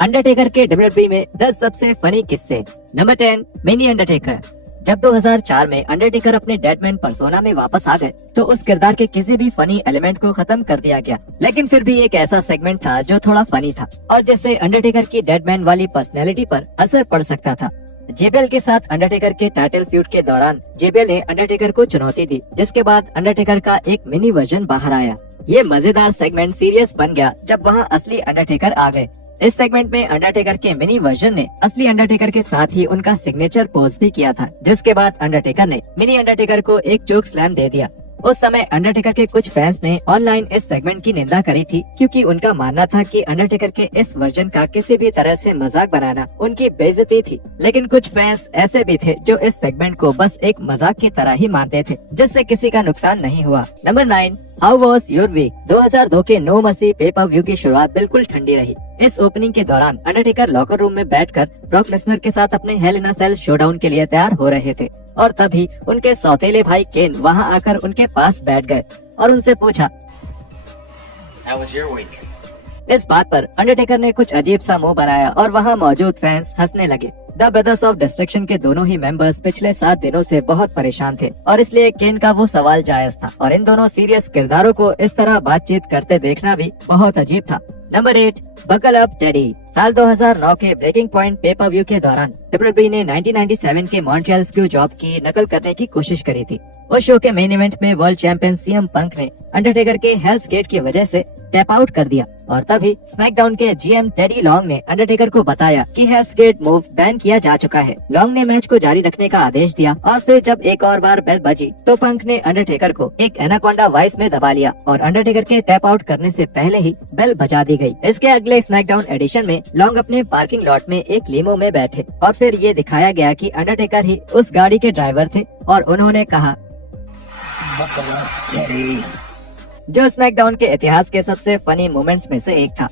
Undertaker के WWE में 10 सबसे फनी किस्से। Number 10, mini Undertaker. जब 2004 में अंडरटेकर अपने डेडमैन पर्सोना में वापस आ गए तो उस किरदार के किसी भी फनी एलिमेंट को खत्म कर दिया गया, लेकिन फिर भी एक ऐसा सेगमेंट था जो थोड़ा फनी था और जिससे अंडरटेकर की डेडमैन वाली पर्सनैलिटी पर असर पड़ सकता था। जेबेल के साथ अंडरटेकर के टाइटल फ्यूड के दौरान जेबेल ने अंडरटेकर को चुनौती दी, जिसके बाद अंडरटेकर का एक मिनी वर्जन बाहर आया। ये मजेदार सेगमेंट सीरियस बन गया जब वहाँ असली अंडरटेकर आ गए। इस सेगमेंट में अंडरटेकर के मिनी वर्जन ने असली अंडरटेकर के साथ ही उनका सिग्नेचर पोज भी किया था, जिसके बाद अंडरटेकर ने मिनी अंडरटेकर को एक चोक स्लैम दे दिया। उस समय अंडरटेकर के कुछ फैंस ने ऑनलाइन इस सेगमेंट की निंदा करी थी, क्योंकि उनका मानना था कि अंडरटेकर के इस वर्जन का किसी भी तरह से मजाक बनाना उनकी बेइज्जती थी। लेकिन कुछ फैंस ऐसे भी थे जो इस सेगमेंट को बस एक मजाक की तरह ही मानते थे, जिससे किसी का नुकसान नहीं हुआ। Number 9, how was your week. 2002 के नो मर्सी पेपर व्यू की शुरुआत बिल्कुल ठंडी रही। इस ओपनिंग के दौरान अंडरटेकर लॉकर रूम में बैठकर ब्रॉक लेसनर के साथ अपने हेल इन अ सेल शोडाउन के लिए तैयार हो रहे थे और तभी उनके सौतेले भाई केन वहां आकर उनके पास बैठ गए और उनसे पूछा, How was your week? इस बात पर अंडरटेकर ने कुछ अजीब सा मुंह बनाया और वहां मौजूद फैंस हंसने लगे। द ब्रदर्स ऑफ डिस्ट्रक्शन के दोनों ही मेंबर्स पिछले 7 दिनों से बहुत परेशान थे और इसलिए केन का वो सवाल जायज था और इन दोनों सीरियस किरदारों को इस तरह बातचीत करते देखना भी बहुत अजीब था। Number 8, buckle up teddy. साल 2009 के ब्रेकिंग पॉइंट पेपर व्यू के दौरान डब्ल्यूडब्ल्यूई ने 1997 के मॉन्ट्रियल स्क्रू जॉब की नकल करने की कोशिश करी थी। उस शो के मेन इवेंट में वर्ल्ड चैंपियन सीएम पंक ने अंडरटेकर के हेल्स गेट की वजह से टैप आउट कर दिया और तभी स्मैकडाउन के जीएम टेडी लॉन्ग ने अंडरटेकर को बताया कि हेल्स गेट मूव बैन किया जा चुका है। लॉन्ग ने मैच को जारी रखने का आदेश दिया और फिर जब एक और बार बेल बजी तो पंक ने अंडरटेकर को एक एनाकोंडा वाइस में दबा लिया और अंडरटेकर के टैप आउट करने से पहले ही बेल बजा दी गई। इसके अगले स्मैकडाउन एडिशन में लॉन्ग अपने पार्किंग लॉट में एक लीमो में बैठे और फिर ये दिखाया गया कि अंडरटेकर ही उस गाड़ी के ड्राइवर थे और उन्होंने कहा, जो स्मैकडाउन के इतिहास के सबसे फनी मोमेंट्स में से एक था।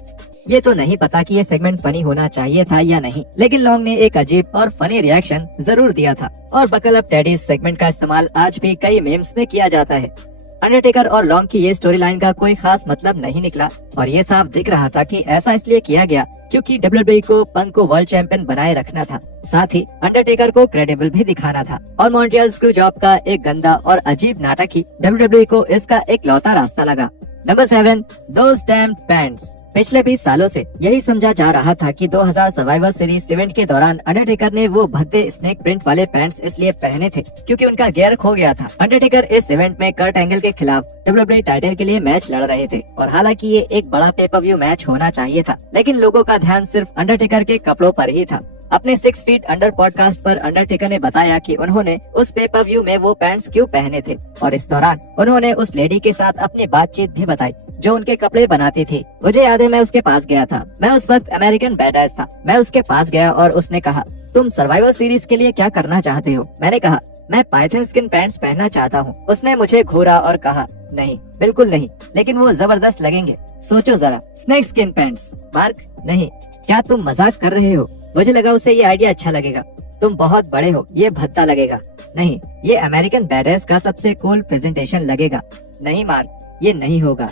ये तो नहीं पता कि ये सेगमेंट फनी होना चाहिए था या नहीं, लेकिन लॉन्ग ने एक अजीब और फनी रिएक्शन जरूर दिया था और बकल अप टेडी सेगमेंट का इस्तेमाल आज भी कई मेम्स में किया जाता है। अंडरटेकर और लॉन्ग की ये स्टोरी लाइन का कोई खास मतलब नहीं निकला और ये साफ दिख रहा था कि ऐसा इसलिए किया गया क्योंकि डब्ल्यूडब्ल्यूई को पंक को वर्ल्ड चैंपियन बनाए रखना था, साथ ही अंडरटेकर को क्रेडिबल भी दिखाना था और मॉन्ट्रियल स्क्रू जॉब का एक गंदा और अजीब नाटक ही डब्ल्यूडब्ल्यूई को इसका एक लौता रास्ता लगा। नंबर 7, दोस डैम्ड पैंट्स। पिछले 20 सालों से यही समझा जा रहा था कि 2000 सर्वाइवर सीरीज इवेंट के दौरान अंडरटेकर ने वो भद्दे स्नेक प्रिंट वाले पैंट्स इसलिए पहने थे क्योंकि उनका गियर खो गया था। अंडरटेकर इस इवेंट में कर्ट एंगल के खिलाफ डब्ल्यूडब्ल्यूई टाइटल के लिए मैच लड़ रहे थे और हालांकि ये एक बड़ा पेपर व्यू मैच होना चाहिए था, लेकिन लोगों का ध्यान सिर्फ अंडरटेकर के कपड़ों पर ही था। अपने 6 फीट अंडर पॉडकास्ट पर अंडरटेकर ने बताया कि उन्होंने उस पेपर व्यू में वो पैंट्स क्यों पहने थे और इस दौरान उन्होंने उस लेडी के साथ अपनी बातचीत भी बताई जो उनके कपड़े बनाती थी। मुझे याद है मैं उसके पास गया था, मैं उस वक्त अमेरिकन बैडएस था। मैं उसके पास गया और उसने कहा, तुम सर्वाइवर सीरीज के लिए क्या करना चाहते हो? मैंने कहा, मैं पाइथन स्किन पैंट्स पहनना चाहता हूँ। उसने मुझे घूरा और कहा, नहीं, बिल्कुल नहीं, लेकिन वो जबरदस्त लगेंगे, सोचो जरा। Snake skin pants? मार्क, नहीं, क्या तुम मजाक कर रहे हो? मुझे लगा उसे ये आइडिया अच्छा लगेगा। तुम बहुत बड़े हो, ये भद्दा लगेगा। नहीं, ये अमेरिकन बैडएस का सबसे कूल प्रेजेंटेशन लगेगा। नहीं मार्क, ये नहीं होगा।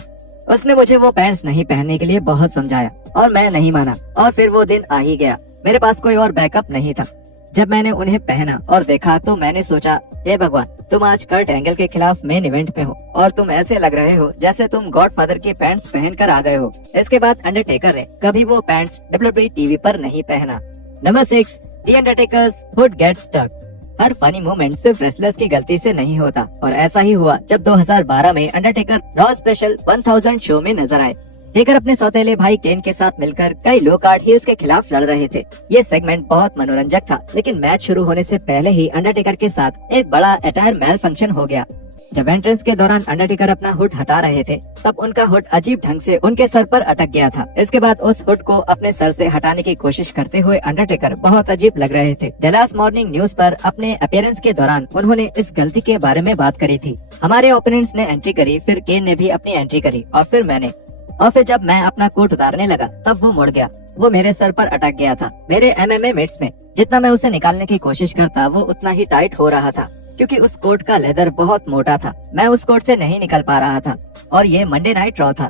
उसने मुझे वो पैंट्स नहीं पहनने के लिए बहुत समझाया और मैं नहीं माना और फिर वो दिन आ ही गया। मेरे पास कोई और बैकअप नहीं था। जब मैंने उन्हें पहना और देखा तो मैंने सोचा, हे भगवान, तुम आज कर्ट एंगल के खिलाफ मेन इवेंट पे हो और तुम ऐसे लग रहे हो जैसे तुम गॉडफादर के पैंट्स पहन कर आ गए हो। इसके बाद अंडरटेकर ने कभी वो पैंट्स डब्ल्यूडब्ल्यूई टीवी पर नहीं पहना। Number 6, the Undertaker's hood get stuck. हर फनी मोमेंट सिर्फ रेसलर्स की गलती से नहीं होता और ऐसा ही हुआ जब 2012 में अंडरटेकर रॉ स्पेशल 1000 शो में नजर आए। टेकर अपने सौतेले भाई केन के साथ मिलकर कई लो कार्ड हील्स के खिलाफ लड़ रहे थे। ये सेगमेंट बहुत मनोरंजक था, लेकिन मैच शुरू होने से पहले ही अंडरटेकर के साथ एक बड़ा अटायर मैल फंक्शन हो गया। जब एंट्रेंस के दौरान अंडरटेकर अपना हुड हटा रहे थे तब उनका हुड अजीब ढंग से उनके सर पर अटक गया था। इसके बाद उस हुड को अपने सर से हटाने की कोशिश करते हुए अंडरटेकर बहुत अजीब लग रहे थे। डैलास मॉर्निंग न्यूज पर अपने अपीयरेंस के दौरान उन्होंने इस गलती के बारे में बात करी थी। हमारे ओपोनेंट्स ने एंट्री करी, फिर केन ने भी अपनी एंट्री करी और फिर मैंने। और फिर जब मैं अपना कोट उतारने लगा तब वो मुड़ गया। वो मेरे सर पर अटक गया था। मेरे एमएमए मेट्स में जितना मैं उसे निकालने की कोशिश करता वो उतना ही टाइट हो रहा था क्योंकि उस कोट का लेदर बहुत मोटा था। मैं उस कोट से नहीं निकल पा रहा था और ये मंडे नाइट रॉ था।